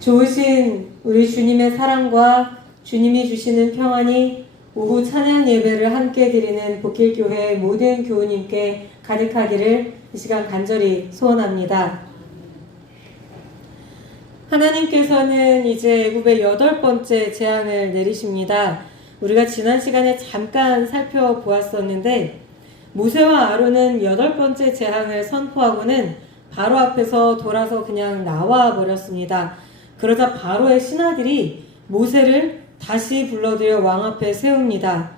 좋으신 우리 주님의 사랑과 주님이 주시는 평안이 오후 찬양 예배를 함께 드리는 복길교회 모든 교우님께 가득하기를 이 시간 간절히 소원합니다. 하나님께서는 이제 애굽의 8번째 재앙을 내리십니다. 우리가 지난 시간에 잠깐 살펴보았었는데 모세와 아론은 8번째 재앙을 선포하고는 바로 앞에서 돌아서 그냥 나와 버렸습니다. 그러자 바로의 신하들이 모세를 다시 불러들여 왕 앞에 세웁니다.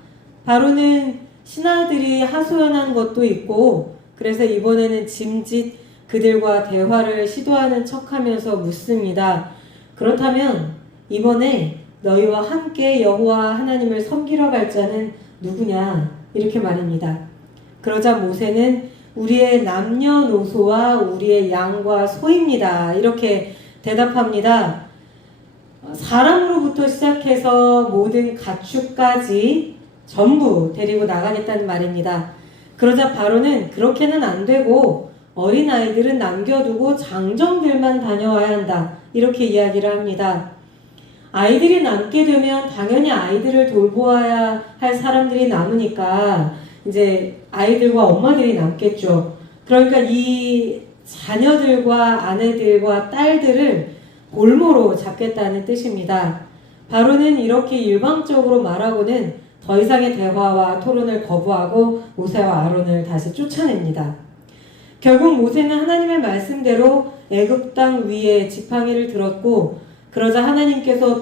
바로는 신하들이 하소연한 것도 있고 그래서 이번에는 짐짓 그들과 대화를 시도하는 척하면서 묻습니다. 그렇다면 이번에 너희와 함께 여호와 하나님을 섬기러 갈 자는 누구냐? 이렇게 말입니다. 그러자 모세는 우리의 남녀노소와 우리의 양과 소입니다. 이렇게 대답합니다. 사람으로부터 시작해서 모든 가축까지 전부 데리고 나가겠다는 말입니다. 그러자 바로는 그렇게는 안 되고 어린아이들은 남겨두고 장정들만 다녀와야 한다. 이렇게 이야기를 합니다. 아이들이 남게 되면 당연히 아이들을 돌보아야 할 사람들이 남으니까 이제 아이들과 엄마들이 남겠죠. 그러니까 이 자녀들과 아내들과 딸들을 볼모로 잡겠다는 뜻입니다. 바로는 이렇게 일방적으로 말하고는 더 이상의 대화와 토론을 거부하고 모세와 아론을 다시 쫓아냅니다. 결국 모세는 하나님의 말씀대로 애굽 땅 위에 지팡이를 들었고 그러자 하나님께서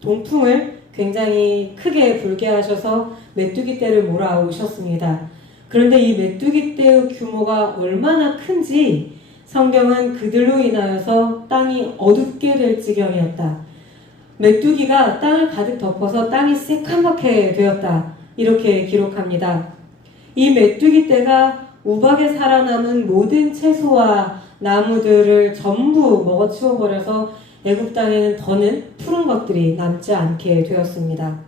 동풍을 굉장히 크게 불게 하셔서 메뚜기 떼를 몰아오셨습니다. 그런데 이 메뚜기 떼의 규모가 얼마나 큰지 성경은 그들로 인하여서 땅이 어둡게 될 지경이었다. 메뚜기가 땅을 가득 덮어서 땅이 새까맣게 되었다. 이렇게 기록합니다. 이 메뚜기 떼가 우박에 살아남은 모든 채소와 나무들을 전부 먹어치워버려서 애굽 땅에는 더는 푸른 것들이 남지 않게 되었습니다.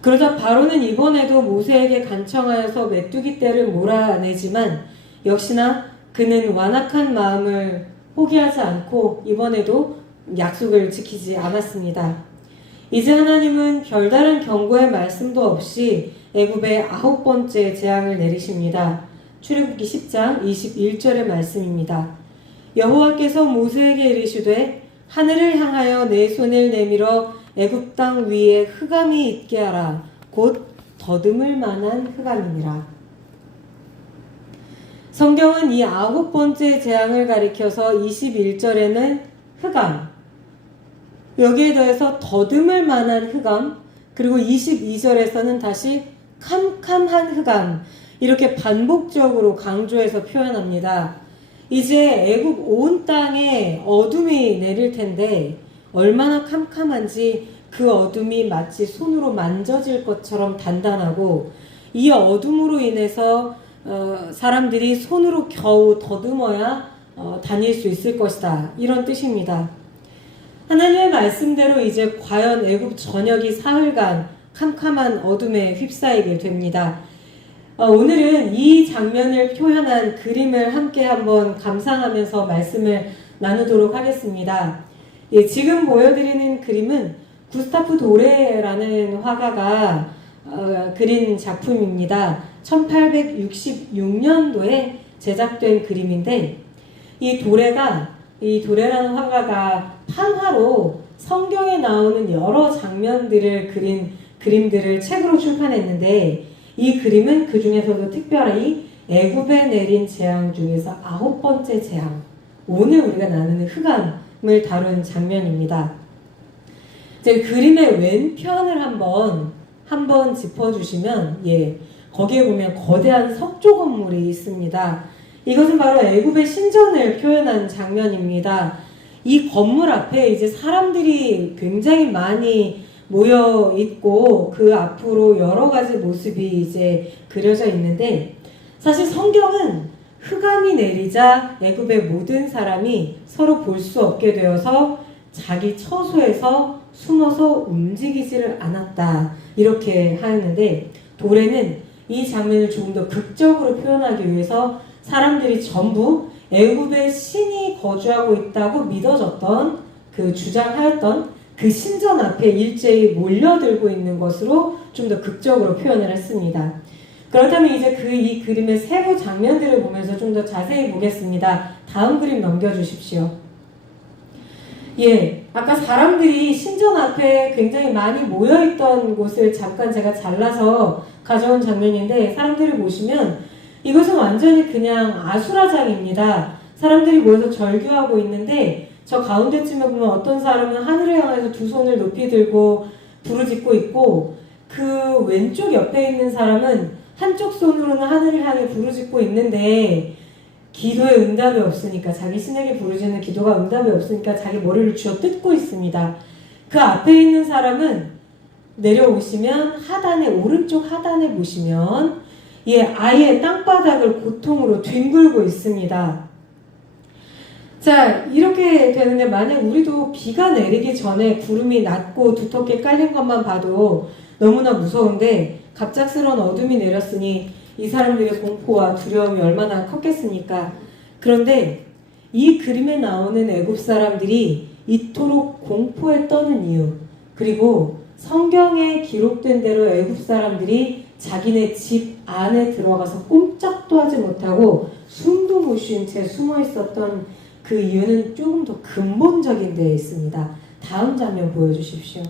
그러자 바로는 이번에도 모세에게 간청하여서 메뚜기 떼를 몰아내지만 역시나 그는 완악한 마음을 포기하지 않고 이번에도 약속을 지키지 않았습니다. 이제 하나님은 별다른 경고의 말씀도 없이 애굽의 9번째 재앙을 내리십니다. 출애굽기 10장 21절의 말씀입니다. 여호와께서 모세에게 이르시되 하늘을 향하여 내 손을 내밀어 애굽 땅 위에 흑암이 있게 하라. 곧 더듬을 만한 흑암이니라. 성경은 이 9번째 재앙을 가리켜서 21절에는 흑암, 여기에 더해서 더듬을 만한 흑암, 그리고 22절에서는 다시 캄캄한 흑암, 이렇게 반복적으로 강조해서 표현합니다. 이제 애굽 온 땅에 어둠이 내릴 텐데 얼마나 캄캄한지 그 어둠이 마치 손으로 만져질 것처럼 단단하고 이 어둠으로 인해서 사람들이 손으로 겨우 더듬어야 다닐 수 있을 것이다. 이런 뜻입니다. 하나님의 말씀대로 이제 과연 애굽 전역이 사흘간 캄캄한 어둠에 휩싸이게 됩니다. 오늘은 이 장면을 표현한 그림을 함께 한번 감상하면서 말씀을 나누도록 하겠습니다. 예, 지금 보여드리는 그림은 구스타프 도레라는 화가가 그린 작품입니다. 1866년도에 제작된 그림인데 이 도레라는 화가가 판화로 성경에 나오는 여러 장면들을 그린 그림들을 책으로 출판했는데 이 그림은 그 중에서도 특별히 애굽에 내린 재앙 중에서 9번째 재앙, 오늘 우리가 나누는 흑암을 다룬 장면입니다. 이제 그림의 왼편을 한번 짚어주시면, 거기에 보면 거대한 석조 건물이 있습니다. 이것은 바로 애굽의 신전을 표현한 장면입니다. 이 건물 앞에 이제 사람들이 굉장히 많이 모여 있고 그 앞으로 여러 가지 모습이 이제 그려져 있는데 사실 성경은 흑암이 내리자 애굽의 모든 사람이 서로 볼 수 없게 되어서 자기 처소에서 숨어서 움직이지를 않았다. 이렇게 하였는데 도레는 이 장면을 조금 더 극적으로 표현하기 위해서 사람들이 전부 애굽의 신이 거주하고 있다고 믿어졌던 주장하였던 그 신전 앞에 일제히 몰려들고 있는 것으로 좀 더 극적으로 표현을 했습니다. 그렇다면 이제 이 그림의 세부 장면들을 보면서 좀 더 자세히 보겠습니다. 다음 그림 넘겨주십시오. 예, 아까 사람들이 신전 앞에 굉장히 많이 모여있던 곳을 잠깐 제가 잘라서 가져온 장면인데, 사람들을 보시면 이것은 완전히 그냥 아수라장입니다. 사람들이 모여서 절규하고 있는데, 저 가운데쯤에 보면 어떤 사람은 하늘을 향해서 두 손을 높이 들고 부르짖고 있고, 그 왼쪽 옆에 있는 사람은 한쪽 손으로는 하늘을 향해 부르짖고 있는데, 기도에 응답이 없으니까, 자기 신에게 부르짖는 기도가 응답이 없으니까 자기 머리를 쥐어 뜯고 있습니다. 그 앞에 있는 사람은 내려오시면 오른쪽 하단에 보시면 아예 땅바닥을 고통으로 뒹굴고 있습니다. 자, 이렇게 되는데, 만약 우리도 비가 내리기 전에 구름이 낮고 두텁게 깔린 것만 봐도 너무나 무서운데, 갑작스러운 어둠이 내렸으니 이 사람들의 공포와 두려움이 얼마나 컸겠습니까? 그런데 이 그림에 나오는 애굽 사람들이 이토록 공포에 떠는 이유, 그리고 성경에 기록된 대로 애굽 사람들이 자기네 집 안에 들어가서 꼼짝도 하지 못하고 숨도 못 쉰 채 숨어 있었던 그 이유는 조금 더 근본적인 데에 있습니다. 다음 장면 보여주십시오.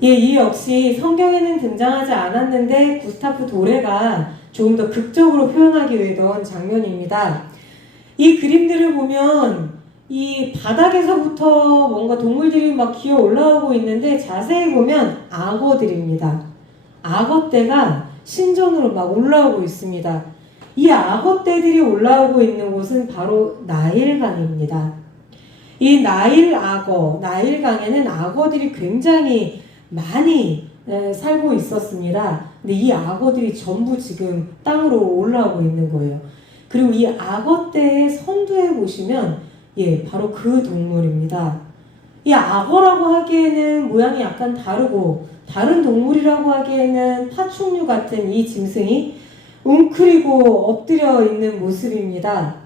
이 역시 성경에는 등장하지 않았는데 구스타프 도레가 조금 더 극적으로 표현하기 위해 넣은 장면입니다. 이 그림들을 보면 이 바닥에서부터 뭔가 동물들이 막 기어 올라오고 있는데, 자세히 보면 악어들입니다. 악어떼가 신전으로 막 올라오고 있습니다. 이 악어떼들이 올라오고 있는 곳은 바로 나일강입니다. 이 나일강에는 악어들이 굉장히 많이 살고 있었습니다. 근데 이 악어들이 전부 지금 땅으로 올라오고 있는 거예요. 그리고 이 악어떼의 선두에 보시면 바로 그 동물입니다. 이 악어라고 하기에는 모양이 약간 다르고, 다른 동물이라고 하기에는 파충류 같은 이 짐승이 웅크리고 엎드려 있는 모습입니다.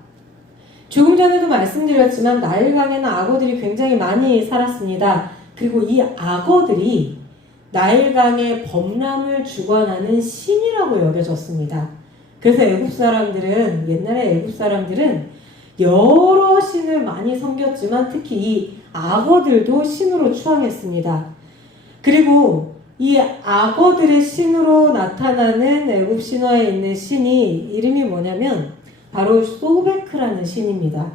조금 전에도 말씀드렸지만 나일강에는 악어들이 굉장히 많이 살았습니다. 그리고 이 악어들이 나일강의 범람을 주관하는 신이라고 여겨졌습니다. 그래서 옛날에 애굽 사람들은 여러 신을 많이 섬겼지만 특히 이 악어들도 신으로 추앙했습니다. 그리고 이 악어들의 신으로 나타나는 애굽 신화에 있는 신이 이름이 뭐냐면 바로 소베크라는 신입니다.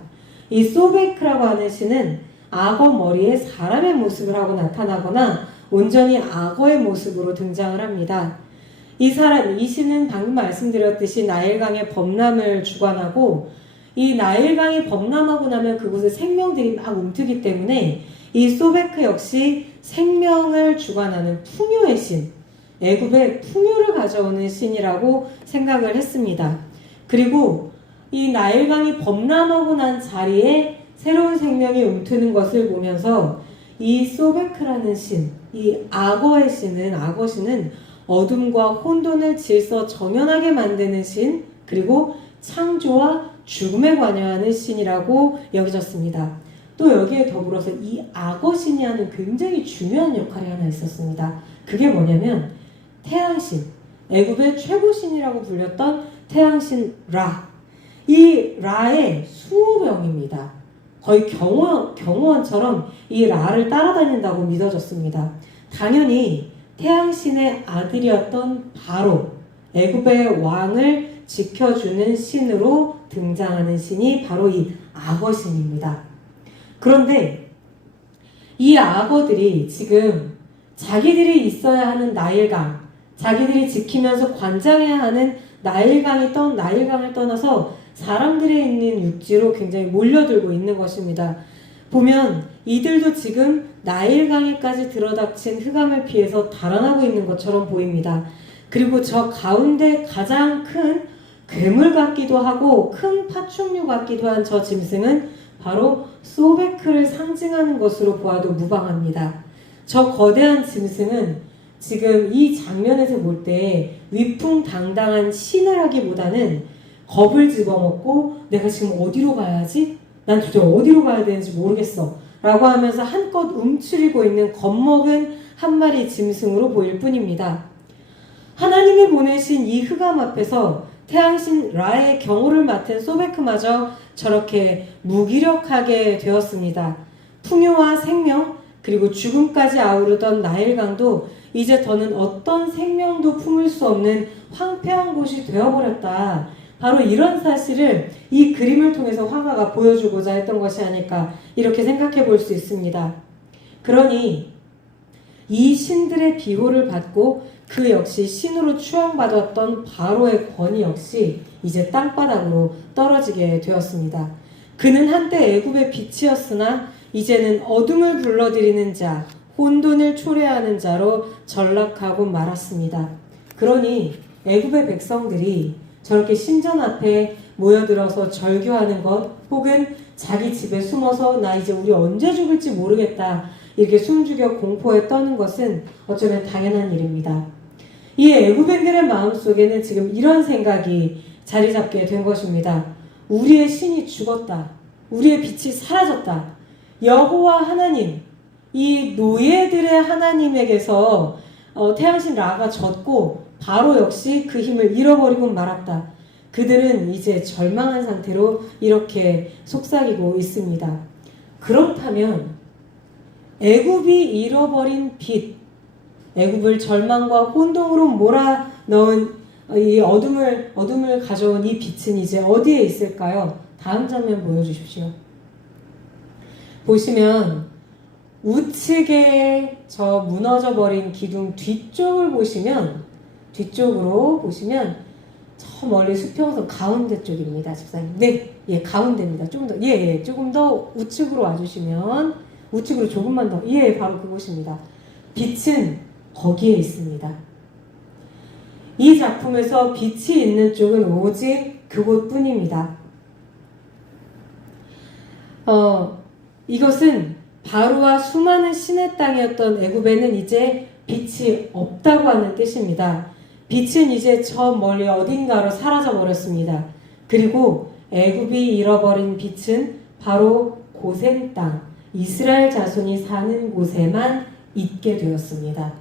이 소베크라고 하는 신은 악어 머리에 사람의 모습을 하고 나타나거나 온전히 악어의 모습으로 등장을 합니다. 이 신은 방금 말씀드렸듯이 나일강의 범람을 주관하고, 이 나일강이 범람하고 나면 그곳에 생명들이 막 움트기 때문에 이 소베크 역시 생명을 주관하는 풍요의 신, 애굽의 풍요를 가져오는 신이라고 생각을 했습니다. 그리고 이 나일강이 범람하고 난 자리에 새로운 생명이 움트는 것을 보면서 이 소베크라는 신, 이 악어의 신은, 악어신은 어둠과 혼돈을 질서 정연하게 만드는 신, 그리고 창조와 죽음에 관여하는 신이라고 여겨졌습니다. 또 여기에 더불어서 이 악어신이 하는 굉장히 중요한 역할이 하나 있었습니다. 그게 뭐냐면 태양신, 애굽의 최고신이라고 불렸던 태양신 라. 이 라의 수호병입니다. 거의 경호원처럼 이 라를 따라다닌다고 믿어졌습니다. 당연히 태양신의 아들이었던 바로, 애굽의 왕을 지켜주는 신으로 등장하는 신이 바로 이 악어신입니다. 그런데 이 악어들이 지금 자기들이 있어야 하는 나일강, 자기들이 지키면서 관장해야 하는 나일강을 떠나서 사람들이 있는 육지로 굉장히 몰려들고 있는 것입니다. 보면 이들도 지금 나일강에까지 들어닥친 흑암을 피해서 달아나고 있는 것처럼 보입니다. 그리고 저 가운데 가장 큰 괴물 같기도 하고 큰 파충류 같기도 한 저 짐승은 바로 소베크를 상징하는 것으로 보아도 무방합니다. 저 거대한 짐승은 지금 이 장면에서 볼 때 위풍당당한 신을 하기보다는 겁을 집어먹고 내가 지금 어디로 가야지? 난 도대체 어디로 가야 되는지 모르겠어 라고 하면서 한껏 움츠리고 있는 겁먹은 한 마리 짐승으로 보일 뿐입니다. 하나님이 보내신 이 흑암 앞에서 태양신 라의 경호를 맡은 소베크마저 저렇게 무기력하게 되었습니다. 풍요와 생명 그리고 죽음까지 아우르던 나일강도 이제 더는 어떤 생명도 품을 수 없는 황폐한 곳이 되어버렸다. 바로 이런 사실을 이 그림을 통해서 화가가 보여주고자 했던 것이 아닐까 이렇게 생각해 볼 수 있습니다. 그러니 이 신들의 비호를 받고 그 역시 신으로 추앙받았던 바로의 권위 역시 이제 땅바닥으로 떨어지게 되었습니다. 그는 한때 애굽의 빛이었으나 이제는 어둠을 불러들이는 자, 혼돈을 초래하는 자로 전락하고 말았습니다. 그러니 애굽의 백성들이 저렇게 신전 앞에 모여들어서 절규하는 것 혹은 자기 집에 숨어서 나 이제 우리 언제 죽을지 모르겠다 이렇게 숨죽여 공포에 떠는 것은 어쩌면 당연한 일입니다. 이 애굽인들의 마음속에는 지금 이런 생각이 자리 잡게 된 것입니다. 우리의 신이 죽었다. 우리의 빛이 사라졌다. 여호와 하나님, 이 노예들의 하나님에게서 태양신 라가 졌고 바로 역시 그 힘을 잃어버리고 말았다. 그들은 이제 절망한 상태로 이렇게 속삭이고 있습니다. 그렇다면 애굽이 잃어버린 빛, 애굽을 절망과 혼동으로 몰아넣은 이 어둠을 가져온 이 빛은 이제 어디에 있을까요? 다음 장면 보여주십시오. 보시면 우측에 저 무너져버린 기둥 뒤쪽으로 보시면 저 멀리 수평선 가운데 쪽입니다. 집사님. 네, 예, 가운데입니다. 조금 더 우측으로 와주시면 우측으로 조금만 더, 예, 바로 그곳입니다. 빛은 거기에 있습니다. 이 작품에서 빛이 있는 쪽은 오직 그곳뿐입니다. 이것은 바로와 수많은 신의 땅이었던 애굽에는 이제 빛이 없다고 하는 뜻입니다. 빛은 이제 저 멀리 어딘가로 사라져 버렸습니다. 그리고 애굽이 잃어버린 빛은 바로 고센 땅, 이스라엘 자손이 사는 곳에만 있게 되었습니다.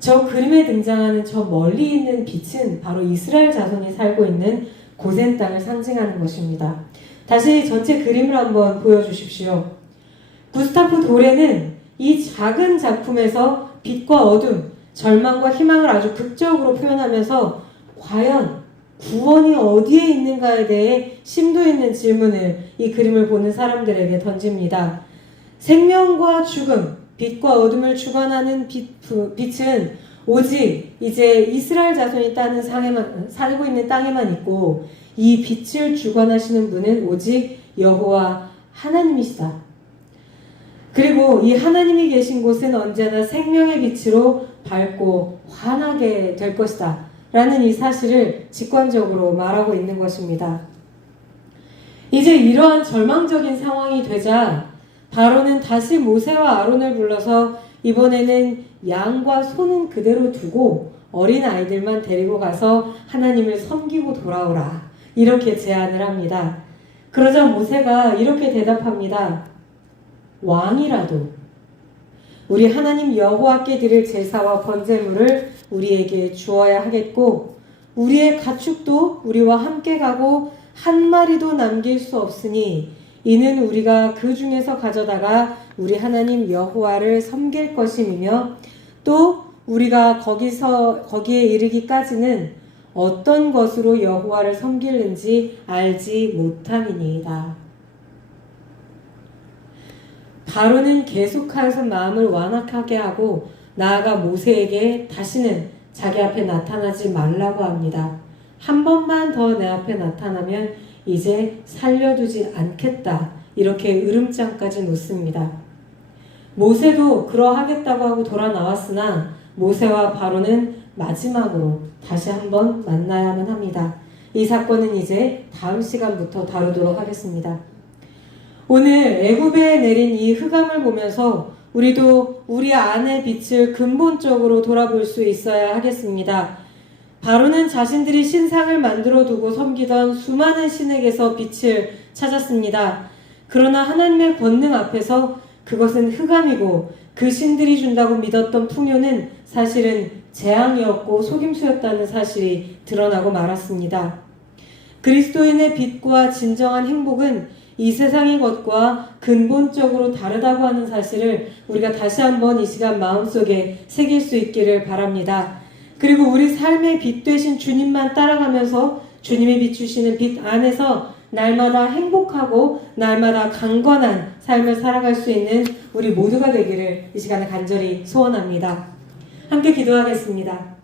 저 그림에 등장하는 저 멀리 있는 빛은 바로 이스라엘 자손이 살고 있는 고센 땅을 상징하는 것입니다. 다시 전체 그림을 한번 보여주십시오. 구스타프 도레는 이 작은 작품에서 빛과 어둠, 절망과 희망을 아주 극적으로 표현하면서 과연 구원이 어디에 있는가에 대해 심도 있는 질문을 이 그림을 보는 사람들에게 던집니다. 생명과 죽음, 빛과 어둠을 주관하는 빛은 오직 이제 이스라엘 자손이 살고 있는 땅에만 있고 이 빛을 주관하시는 분은 오직 여호와 하나님이시다. 그리고 이 하나님이 계신 곳은 언제나 생명의 빛으로 밝고 환하게 될 것이다 라는 이 사실을 직관적으로 말하고 있는 것입니다. 이제 이러한 절망적인 상황이 되자 바로는 다시 모세와 아론을 불러서 이번에는 양과 소는 그대로 두고 어린 아이들만 데리고 가서 하나님을 섬기고 돌아오라 이렇게 제안을 합니다. 그러자 모세가 이렇게 대답합니다. 왕이라도 우리 하나님 여호와께 드릴 제사와 번제물을 우리에게 주어야 하겠고 우리의 가축도 우리와 함께 가고 한 마리도 남길 수 없으니 이는 우리가 그 중에서 가져다가 우리 하나님 여호와를 섬길 것임이며 또 우리가 거기에 이르기까지는 어떤 것으로 여호와를 섬기는지 알지 못함이니이다. 바로는 계속해서 마음을 완악하게 하고 나아가 모세에게 다시는 자기 앞에 나타나지 말라고 합니다. 한 번만 더 내 앞에 나타나면 이제 살려두지 않겠다. 이렇게 으름장까지 놓습니다. 모세도 그러하겠다고 하고 돌아 나왔으나 모세와 바로는 마지막으로 다시 한번 만나야만 합니다. 이 사건은 이제 다음 시간부터 다루도록 하겠습니다. 오늘 애굽에 내린 이 흑암을 보면서 우리도 우리 안의 빛을 근본적으로 돌아볼 수 있어야 하겠습니다. 바로는 자신들이 신상을 만들어 두고 섬기던 수많은 신에게서 빛을 찾았습니다. 그러나 하나님의 권능 앞에서 그것은 흑암이고 그 신들이 준다고 믿었던 풍요는 사실은 재앙이었고 속임수였다는 사실이 드러나고 말았습니다. 그리스도인의 빛과 진정한 행복은 이 세상의 것과 근본적으로 다르다고 하는 사실을 우리가 다시 한번 이 시간 마음속에 새길 수 있기를 바랍니다. 그리고 우리 삶의 빛 되신 주님만 따라가면서 주님이 비추시는 빛 안에서 날마다 행복하고 날마다 강건한 삶을 살아갈 수 있는 우리 모두가 되기를 이 시간에 간절히 소원합니다. 함께 기도하겠습니다.